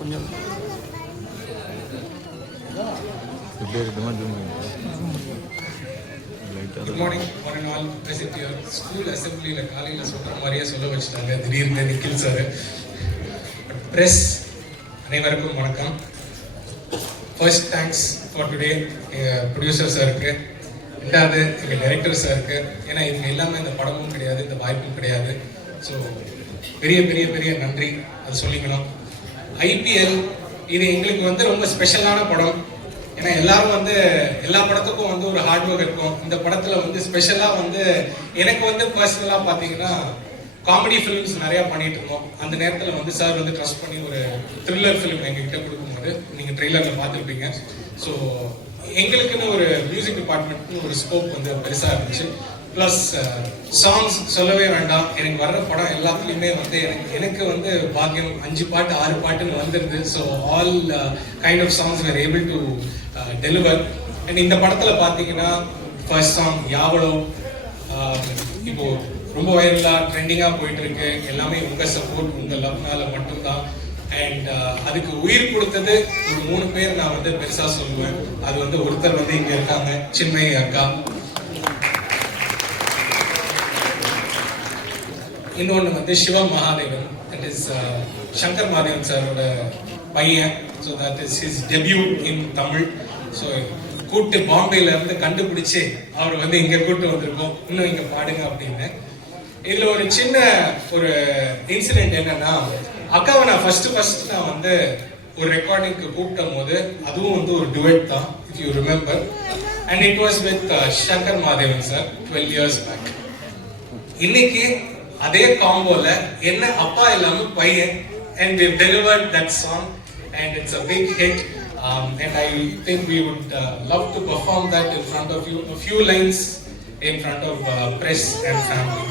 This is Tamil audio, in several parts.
கொஞ்சம் good morning one and all present your school அசம்பிளியில் காலையில் சொல்கிற மாதிரியே சொல்ல வச்சுட்டாங்க திடீர்னு நிக்கில் சார். ப்ரெஸ் அனைவருக்கும் வணக்கம். ஃபர்ஸ்ட் தேங்க்ஸ் ஃபார் டுடே எங்கள் ப்ரொடியூசர் சாருக்கு, ரெண்டாவது எங்கள் டைரக்டர் சாருக்கு. ஏன்னா இவங்க எல்லாமே இந்த படமும் கிடையாது, இந்த வாய்ப்பும் கிடையாது. ஸோ பெரிய பெரிய பெரிய நன்றி அது சொல்லிக்கணும். ஐபிஎல் இது எங்களுக்கு ரொம்ப ஸ்பெஷலான படம். ஏன்னா எல்லாரும் எல்லா படத்துக்கும் ஒரு ஹார்ட் ஒர்க் இருக்கும். இந்த படத்துல ஸ்பெஷலா எனக்கு பர்சனலா பாத்தீங்கன்னா காமெடி ஃபிலிம்ஸ் நிறைய பண்ணிட்டு இருக்கோம். அந்த நேரத்துல சார் ட்ரஸ்ட் பண்ணி ஒரு த்ரில்லர் ஃபிலிம் எங்ககிட்ட கொடுக்கும்போது நீங்க ட்ரெய்லர்ல பார்த்துருப்பீங்க. ஸோ எங்களுக்குன்னு ஒரு மியூசிக் டிபார்ட்மெண்ட்னு ஒரு ஸ்கோப் பெருசா இருந்துச்சு. ப்ளஸ் சாங்ஸ் சொல்லவே வேண்டாம். எனக்கு வர்ற படம் எல்லாத்துலேயுமே எனக்கு பாக்கியம் 5 பாட்டு 6 பாட்டுன்னு வந்துருது. So all kind of songs were able to deliver. And இந்த படத்தில் பார்த்தீங்கன்னா ஃபர்ஸ்ட் சாங் யாவளோ இப்போ ரொம்ப வைரலாக ட்ரெண்டிங்காக போயிட்டு இருக்கு. எல்லாமே உங்கள் சப்போர்ட், உங்கள் லவ்னால மட்டும்தான். அண்ட் அதுக்கு உயிர் கொடுத்தது ஒரு 3 பேர் நான் பெருசாக சொல்லுவேன். அது ஒருத்தர் இங்கே இருக்காங்க, சின்மயி அக்கா. இன்னொன்று சிவம் மகாதேவன், தட் இஸ் சங்கர் மகாதேவன் சாரோட பையன். So that is his debut in Tamil. So கூட்டு பாம்பேல இருந்து கண்டுபிடிச்சு அவர் இங்கே கூட்டு வந்திருக்கோம், இன்னும் இங்கே பாடுங்க அப்படின்னு. இதில் ஒரு சின்ன ஒரு இன்சிடென்ட் என்னன்னா, அக்காவை நான் ஃபர்ஸ்ட் நான் ஒரு ரெக்கார்டிங்க்கு கூப்பிட்ட போது அதுவும் ஒரு டுவெட் தான், if you remember. And it was with Shankar Mahadevan sir 12 years back. இன்னைக்கு அதே காம்போல என்ன அப்பா இல்லாம பையன், and we delivered that song and it's a big hit. And I think we would love to perform that in front of you, a few lines in front of press and family.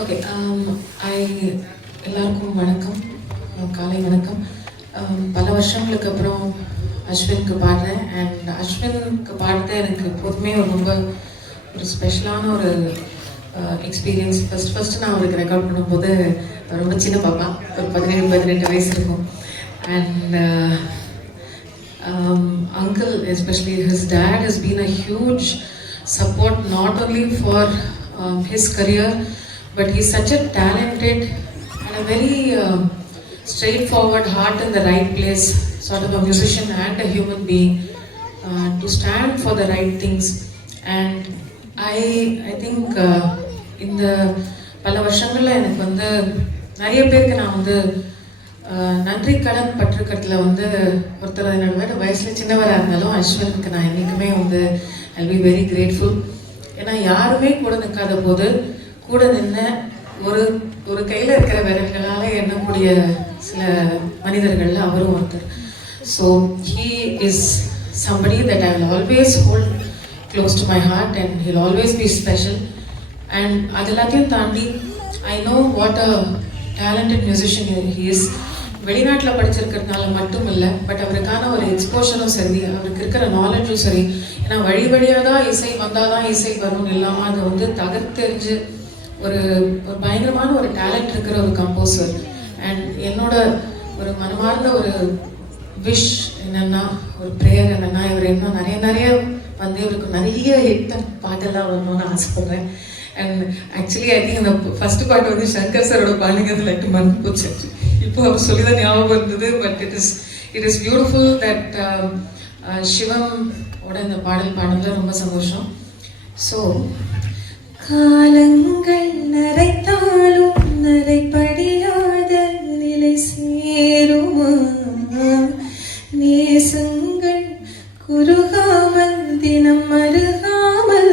Okay, எல்லாருக்கும் வணக்கம், காலை வணக்கம். பல வருஷங்களுக்கு அப்புறம் அஸ்வினுக்கு பாடுறேன். அண்ட் அஸ்வினுக்கு பாடுறது எனக்கு எப்போதுமே ரொம்ப ஒரு ஸ்பெஷலான ஒரு எக்ஸ்பீரியன்ஸ். ஃபர்ஸ்ட் நான் அவருக்கு ரெக்கார்ட் பண்ணும்போது ரொம்ப சின்ன பாப்பா, ஒரு 17-18 வயசு இருக்கும். And uncle, especially his dad, has been a huge support not only for his career, but he's such a talented and a very straightforward, heart in the right place sort of a musician and a human being, to stand for the right things. And I think இந்த பல வருஷங்கள்ல எனக்கு நிறைய பேருக்கு நான் நன்றி கடன் பட்டிருக்கிறதுல ஒருத்தர் என்னோட வயசுல சின்னவராக இருந்தாலும் அஸ்வினுக்கு நான் என்றைக்குமே I'll be very grateful. ஏன்னா யாருமே கூட நிற்காத போது கூட நின்று ஒரு கையில் இருக்கிற விரல்களால் எண்ணக்கூடிய சில மனிதர்கள்ல அவரும் ஒருத்தர். So he is somebody that I will always hold close to my heart and he'll always be special. And அது எல்லாத்தையும் தாண்டி I know what a talented musician he is. வெளிநாட்டில் படிச்சிருக்கிறதுனால மட்டும் இல்லை, பட் அவருக்கான ஒரு எக்ஸ்போஷரும் சரி, அவருக்கு இருக்கிற நாலேஜும் சரி. ஏன்னா வழியாக தான் இசை வந்தால் தான் இசை வரும்னு இல்லாமல் அதை தகர்த்தெறிஞ்சு ஒரு பயங்கரமான ஒரு டேலண்ட் இருக்கிற ஒரு கம்போசர். அண்ட் என்னோட ஒரு மனமார்ந்த ஒரு விஷ் என்னன்னா, ஒரு ப்ரேயர் என்னன்னா, இவர் இன்னும் நிறைய இவருக்கு நிறைய ஹிட் பாட்டெல்லாம் வரணும்னு ஆசைப்படுறேன். அண்ட் ஆக்சுவலி ஐ திங்க் அந்த ஃபர்ஸ்ட் பாட்டு சங்கர் சாரோட பாலிங்கிறது லட்டு மறந்து போச்சு. இப்போ அவர் சொல்லி தான் ஞாபகம் இருந்தது. But it is beautiful that Sivam ஓட இந்த பாடல் பாடுறதுல ரொம்ப சந்தோஷம். ஸோ காலங்கள் நரைத்தாலும் நரைப்படியாத நிலை சேருமா, நேசங்கள் குறுகாமல் தினம் மருகாமல்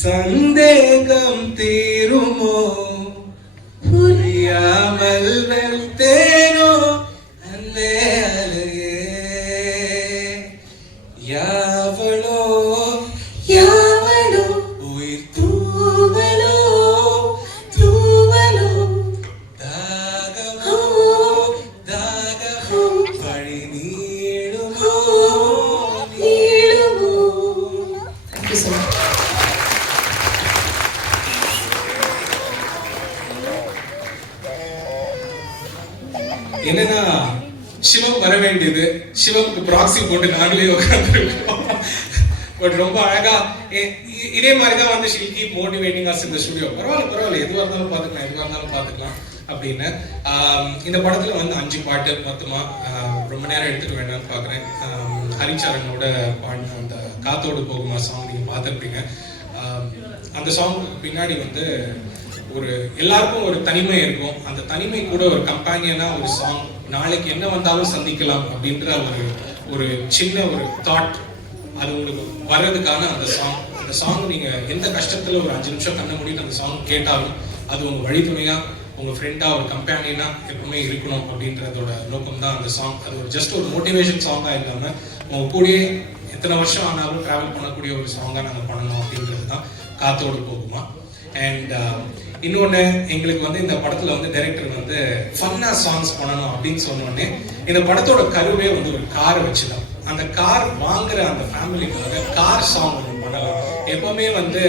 சந்தேகம் தீருமோ புரியாமல் வெல்தேனோ அன்பே அழகே யாவளோ யாவளோ உயிர் தூவலோ தூவலோ தாகமோ தாகமோ வழி நீளுமோ நீளுமோ. Thank you so much. என்னன்னா சிவம் வர வேண்டியது, சிவமுக்கு ப்ராக்சி போட்டு நாங்களே உட்காந்துருக்கோம். பட் ரொம்ப அழகா இதே மாதிரி தான் வந்து ஷீல் கீப் மோட்டிவேட்டிங் அஸ் இந்த ஸ்டுடியோ. பரவாயில்ல எதுவாக இருந்தாலும் பார்த்துக்கலாம் அப்படின்னு. இந்த படத்துல வந்து 5 பாட்டு மொத்தமா ரொம்ப நேரம் எடுத்துக்க வேண்டாம்னு பார்க்குறேன். ஹரிச்சரனோட பாடின அந்த காத்தோடு போகுமா சாங் நீங்க பார்த்துருப்பீங்க. அந்த சாங் பின்னாடி வந்து ஒரு எல்லாருக்கும் ஒரு தனிமை இருக்கும். அந்த தனிமை கூட ஒரு கம்பேனியனா ஒரு சாங், நாளைக்கு என்ன வந்தாலும் சந்திக்கலாம் அப்படின்ற ஒரு சின்ன ஒரு தாட் அது உங்களுக்கு வர்றதுக்கான அந்த சாங் நீங்க எந்த கஷ்டத்துல ஒரு 5 நிமிஷம் கண்ண மூடிட்டு அந்த சாங் கேட்டாலும் அது உங்க வழித்துணையா உங்க ஃப்ரெண்டா ஒரு கம்பேனியனா எப்பவுமே இருக்கணும் அப்படின்றதோட நோக்கம் தான் அந்த சாங். அது ஒரு ஜஸ்ட் ஒரு மோட்டிவேஷன் சாங்கா இல்லாம உங்க கூடயே எத்தனை வருஷம் ஆனாலும் டிராவல் பண்ணக்கூடிய ஒரு சாங்கா நாங்க பண்ணணும் அப்படின்றது தான் காத்தோடு போகுமா. அண்ட் இன்னொன்று எங்களுக்கு வந்து இந்த படத்துல வந்து டைரக்டர் வந்து ஃபன்னா சாங்ஸ் பண்ணணும் அப்படின்னு சொன்னோடனே இந்த படத்தோட கருவே வந்து ஒரு காரை வச்சுதான். அந்த கார் வாங்குற அந்த ஃபேமிலிக்காக கார் சாங் ஒன்று பண்ணலாம். எப்பவுமே வந்து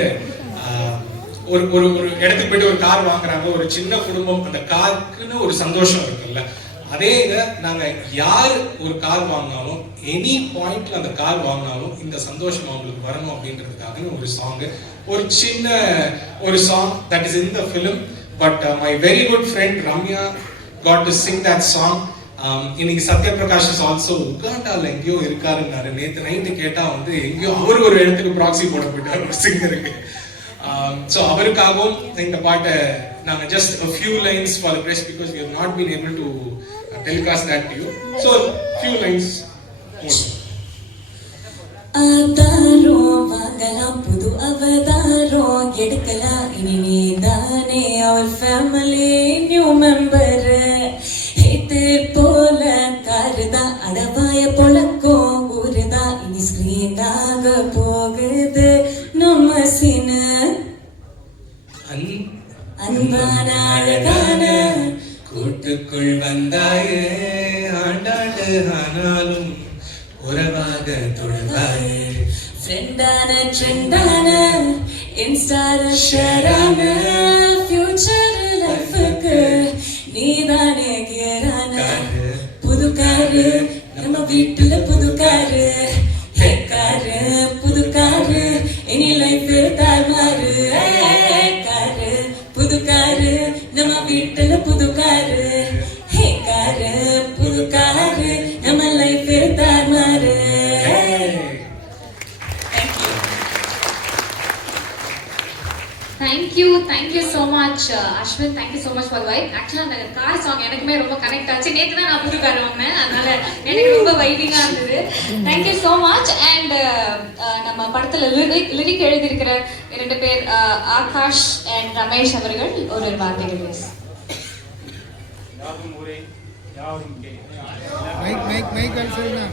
ஒரு ஒரு ஒரு இடத்துக்கு போயிட்டு ஒரு கார் வாங்குறாங்க, ஒரு சின்ன குடும்பம், அந்த காருக்குன்னு ஒரு சந்தோஷம் இருக்குல்ல. அதே இதை நாங்க யார் ஒரு கார் வாங்கினாலும் எனி பாயிண்ட்ல அந்த கார் வாங்கினாலும் இந்த சந்தோஷம் அவங்களுக்கு வரணும் அப்படின்றதுக்காக ஒரு சாங், ஒரு சின்ன ஒரு song that is in the film. But my very good friend Ramya got to sing that song. இன்னைக்கு சத்யபிரகாஷ் இஸ் ஆல்சோ உகாண்டால எங்கேயோ இருக்காருன்னாரு. நேற்று நைட்டு கேட்டா வந்து எங்கேயோ அவர் ஒரு இடத்துக்கு ப்ராக்சி போட போயிட்டார் ஒரு சிங்கருக்கு. ஸோ அவருக்காகவும் இந்த பாட்டை நாங்க just a few lines for the press because we have not been able to telecast that to you. So few lines more. ஆதாரோ வாங்கலாம் புது அவதாரோ எடுக்கலாம் இனி நீதானே அவர் ஃபேமிலி நியூ மெம்பர். ஹேட்டர் போல காருதா அடவாய பொழக்கோ ஊருதா இனி ஸ்கிரீனாக போகுது நம்ம சீனு. அன்பான அழகான கூட்டுக்குள் வந்தாயே ஆண்டாண்டு ஆனாலும் உறவாக தொழுவாயே. ஃப்ரெண்டான ட்ரெண்டான இன்ஸ்டால ஷேரான ஃபியூச்சர் லைஃபுக்கு நீதானே கியரான. புது காரு நம்ம வீட்டுல புது காரு, ஹே காரு புது காரு இனி லைஃப் தார்மாரு. காரு புது காரு நம்ம வீட்டுல புது காரு, ஹே காரு புது காரு நம்ம life தார்மாரு. Thank you so much Ashwin, thank you so much for the vibe. Actually அந்த கார் சாங் எனக்குமே ரொம்ப கனெக்ட் ஆச்சு. நேத்து தான் நான் புது கார் வாங்கினேன், அதனால எனக்கு ரொம்ப வைபிங்கா இருந்தது. Thank you so much. And நம்ம படத்துல லிரிக் எழுதி இருக்கிற 2 பேர் ஆகாஷ் and ரமேஷ் அவர்கள் ஒரு வார்த்தைகள் பேச. யாரும் ஊரே யாரும் கே மைக் சொல்லுங்க.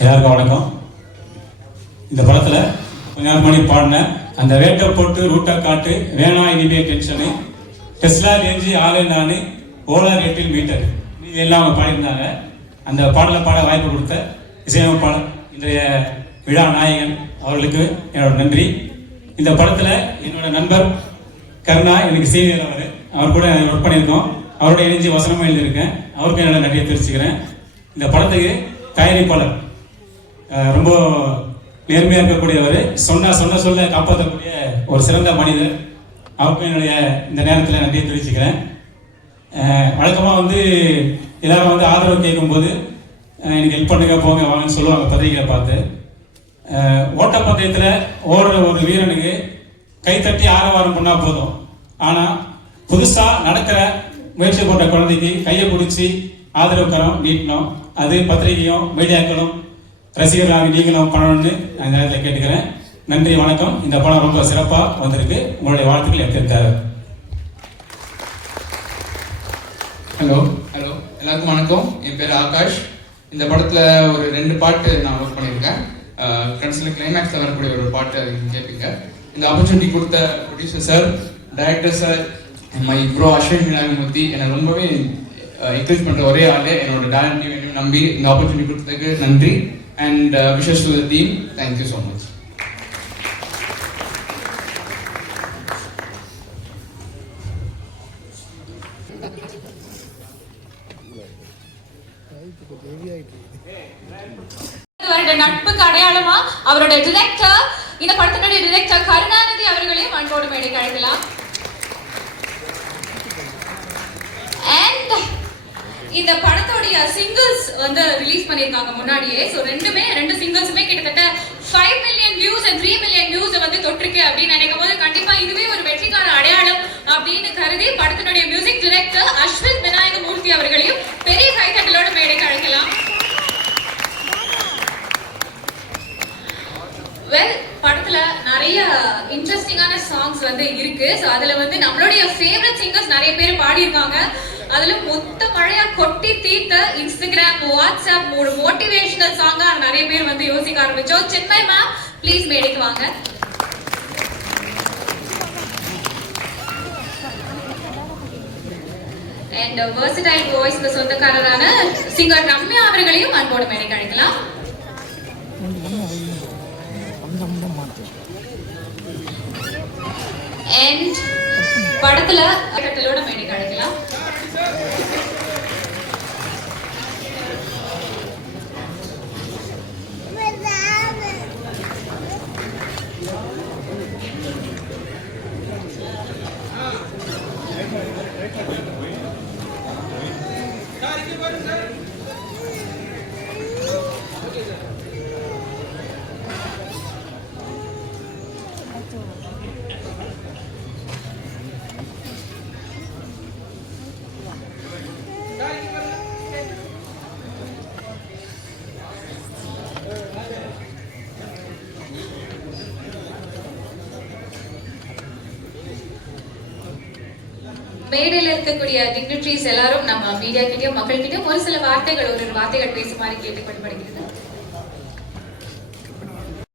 எல்லாருக்கும் வணக்கம். இந்த படத்துல கொஞ்ச நாள் மணி பாடின அந்த வேட்டை போட்டு ரூட்டை காட்டு வேணா இனிமே டென்ஷனு டெஸ்லா ரேஞ்சு ஆளு நானு ஓலா ரேட்டில் மீட்டர் இது எல்லாம் அவங்க பாடியிருந்தாங்க. அந்த பாடலை பாட வாய்ப்பு கொடுத்த இசையமைப்பாளர் இன்றைய விழா நாயகன் அவர்களுக்கு என்னோட நன்றி. இந்த படத்துல என்னோட நண்பர் கருணா எனக்கு சீனியர், அவர் கூட ஒர்க் பண்ணியிருக்கோம். அவரோட இணைஞ்சு வசனமும் எழுதியிருக்கேன். அவருக்கும் என்னோட நன்றியை தெரிவிச்சுக்கிறேன். இந்த படத்துக்கு தயாரிப்பாளர் ரொம்ப நேர்மையாக இருக்கக்கூடியவர், சொல்ல காப்பாற்றக்கூடிய ஒரு சிறந்த மனிதர். அவருக்கும் என்னுடைய இந்த நேரத்தில் நன்றியை தெரிவிச்சுக்கிறேன். வழக்கமாக வந்து எல்லாரும் வந்து ஆதரவு கேட்கும்போது எனக்கு ஹெல்ப் பண்ணுங்க போங்க வாங்கன்னு சொல்லுவாங்க பத்திரிகையை பார்த்து. ஓட்டப்பந்தயத்தில் ஓடுற ஒரு வீரனுக்கு கைத்தட்டி ஆரவாரம் பண்ணால் போதும். ஆனால் புதுசாக நடக்கிற முயற்சி போட்ட குழந்தைக்கு கையை பிடிச்சி ஆதரவு கரம் நீட்டணும். அது பத்திரிகையும் மீடியாக்களும் ரசிகர்களாக நீங்களும் பண்ணணும்னு அந்த நேரத்தில் கேட்டுக்கிறேன். நன்றி, வணக்கம். இந்த படம் ரொம்ப சிறப்பாக வந்திருக்கு. உங்களுடைய வாழ்த்துக்கள் எனக்கு தேவை. ஹலோ எல்லாருக்கும் வணக்கம். என் பேர் ஆகாஷ். இந்த படத்தில் ஒரு 2 பாட்டு நான் ஒர்க் பண்ணியிருக்கேன். கடைசியில் கிளைமேக்ஸில் வரக்கூடிய ஒரு பாட்டு அது கேட்பீங்க. இந்த ஆப்பர்ச்சுனிட்டி கொடுத்த producer sir, director sir, my bro Ashwin Vinayagamoorthy என்னை ரொம்பவே என்கரேஜ் பண்ணுற ஒரே ஆளே என்னோட டேலண்ட்டையும் வேணும் நம்பி இந்த ஆப்பர்ச்சுனிட்டி கொடுத்ததுக்கு நன்றி. And wishes to the team. Thank you so much. நட்புக்கு அடையாளமா அவரோட டிரெக்டர், இந்த படத்தினுடைய டிரெக்டர் கருணாநிதி அவர்களையும் அன்போடு மேடைக்கு அழைக்கலாம். அண்ட் இந்த படத்தோடைய சிங்கிள்ஸ் வந்து ரிலீஸ் பண்ணியிருக்காங்க முன்னாடியே. ஸோ 2 சிங்கிள்ஸுமே கிட்டத்தட்ட 5 million views and 3 million views வந்து தொட்டிருக்கு அப்படின்னு நினைக்கும் போது கண்டிப்பா இதுவே ஒரு வெற்றிக்கான அடையாளம் அப்படின்னு கருதி படத்தினுடைய மியூசிக் டைரக்டர் அஸ்வின் விநாயகமூர்த்தி அவர்களையும் பெரிய கைத்தட்டலோட மேடைக்கு அழைக்கலாம். வெல், படத்துல நிறைய இன்ட்ரெஸ்டிங்கான சாங்ஸ் வந்து இருக்கு. ஸோ அதுல வந்து நம்மளுடைய ஃபேவரட் சிங்கர்ஸ் நிறைய பேர் பாடியிருக்காங்க. அதுல மொத்த மழையா கொட்டி தீர்த்த இன்ஸ்டாகிராம், வாட்ஸ்அப் ஒரு மோட்டிவேஷனல் சாங்கா நிறைய பேர் வந்து யோசிக்க ஆரம்பிச்சோம். சின்மய் மேம், ப்ளீஸ் மேடைக்கு வாங்க. அண்ட் வெர்சடைல் வாய்ஸ்க்கு சொந்தக்காரரான சிங்கர் ரம்யா அவர்களையும் அன்போடு மேடைக்கு அழைக்கலாம். And படத்துல கட்டலோட மேடைக்கு அழைக்கலாம். மேடையில் இருக்கக்கூடிய டிக்னிட்டரிஸ் எல்லாரும் நம்ம மீடியா கிட்டயும் மக்கள் கிட்டயும் ஒரு சில வார்த்தைகள் பேசுமாறு கேட்டுக்கொள்ளப்படுகிறது.